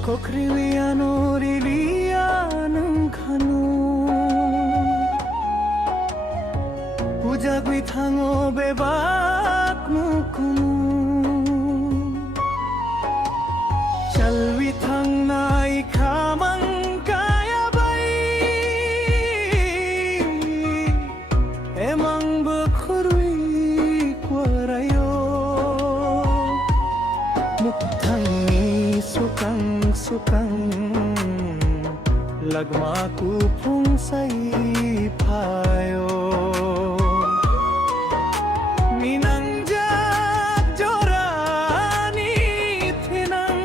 Kokriwiano lilianang kanu Ujagwi tango bebak mukunu Chalwi tang nai kamang kaya bay Emang bekurwi kwarayo Muktangi sukang lagmaku pung say payo minang jorani tinang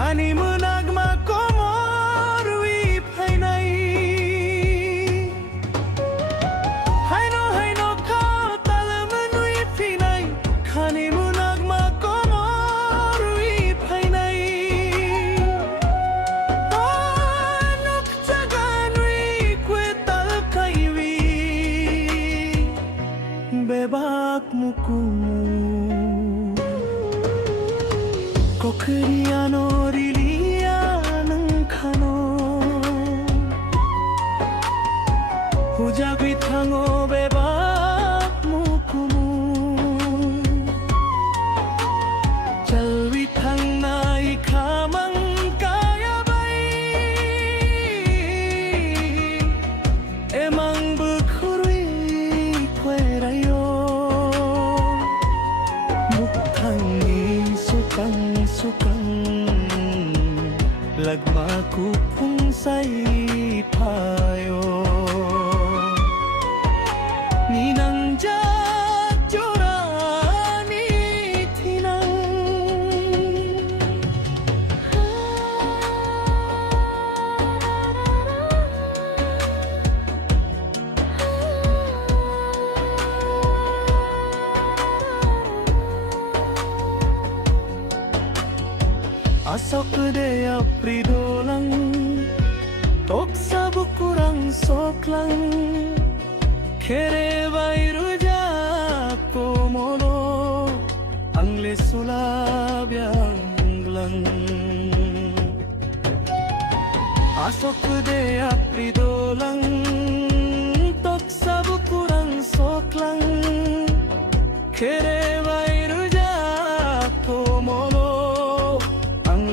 Hani munagma komor wi phainai Haino ka talaman wi phinai Hani munagma komor wi phainai Anok jagan wi kwe tal kai wi Bebak mukumu Kokriano lilianang kano Hujagwi tango bebak mukumu Chalwi tang nai kamang kaya bay Emang bekurwi kwerayo Muktangi sukang lagmaku pung say payo ninang jorani tinang Asok de apridolang tok sabu kurang soklang kere bairu jakomono angle sulabyanglang Asok de apridolang tok sabu kurang soklang kere bairu jakomono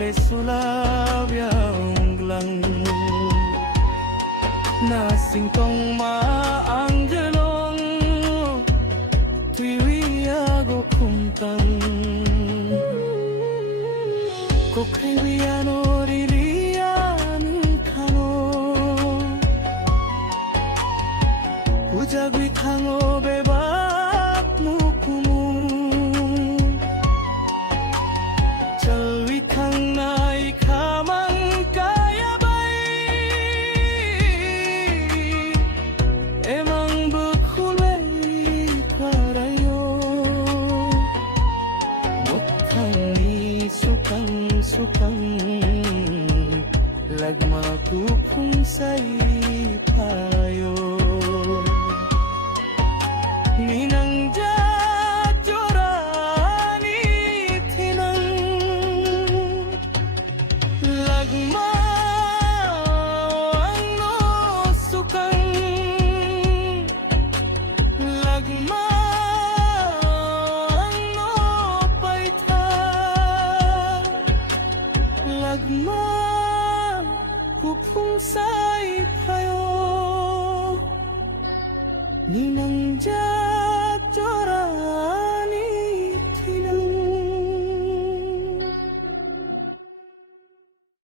sulabyanglang nasing tong maanggelong tuiwiago kumtang kokriwiano lilian kano ujagwi tango bebak mukumu Chalwi tang nai kamang kaya bay Emang bekulay kwarayo Muktangi sukang lagmaku pung say payo Ninang jorani tinang Lagma ang no sukang Lagma ang no paita Lagma kupung say payo Ninang jorani